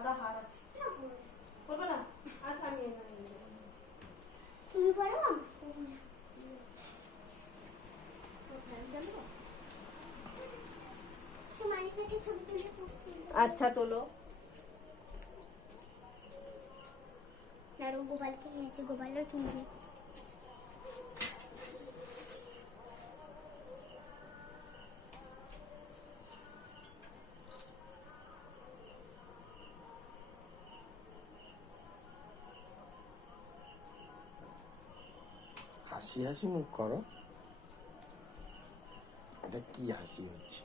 সাদা হার আছে। করবে না? আচ্ছা আমি তুমি পারো না? আচ্ছা তোলো। আর ও গোপালকে নিয়েছে, গোপালও কিনবে। হাসি হাসি মুখ করো, এটা কি হাসি হচ্ছে?